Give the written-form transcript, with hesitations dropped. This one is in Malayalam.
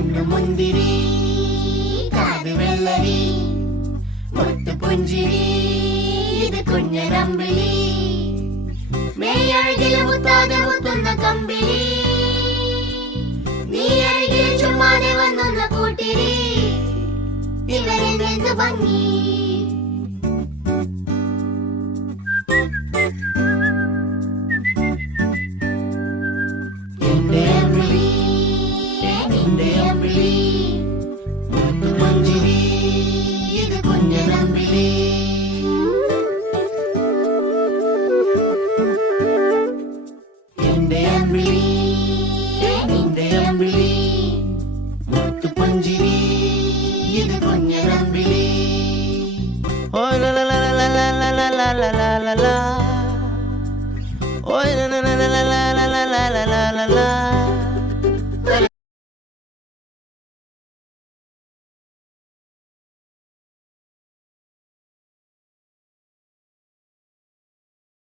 കണ്ണു മുന്തിരി കാത് വെള്ളരി മുത്തു പുഞ്ചിരി ഇത് കുഞ്ഞനമ്പിളി മേയഴകില് മുത്താതെ മുത്തുന്ന കമ്പിളി നീ അഴകില് ചുമ്മാതെ വന്നൊന്ന കൂട്ടിരി ഇവരെന്ത് ഭംഗി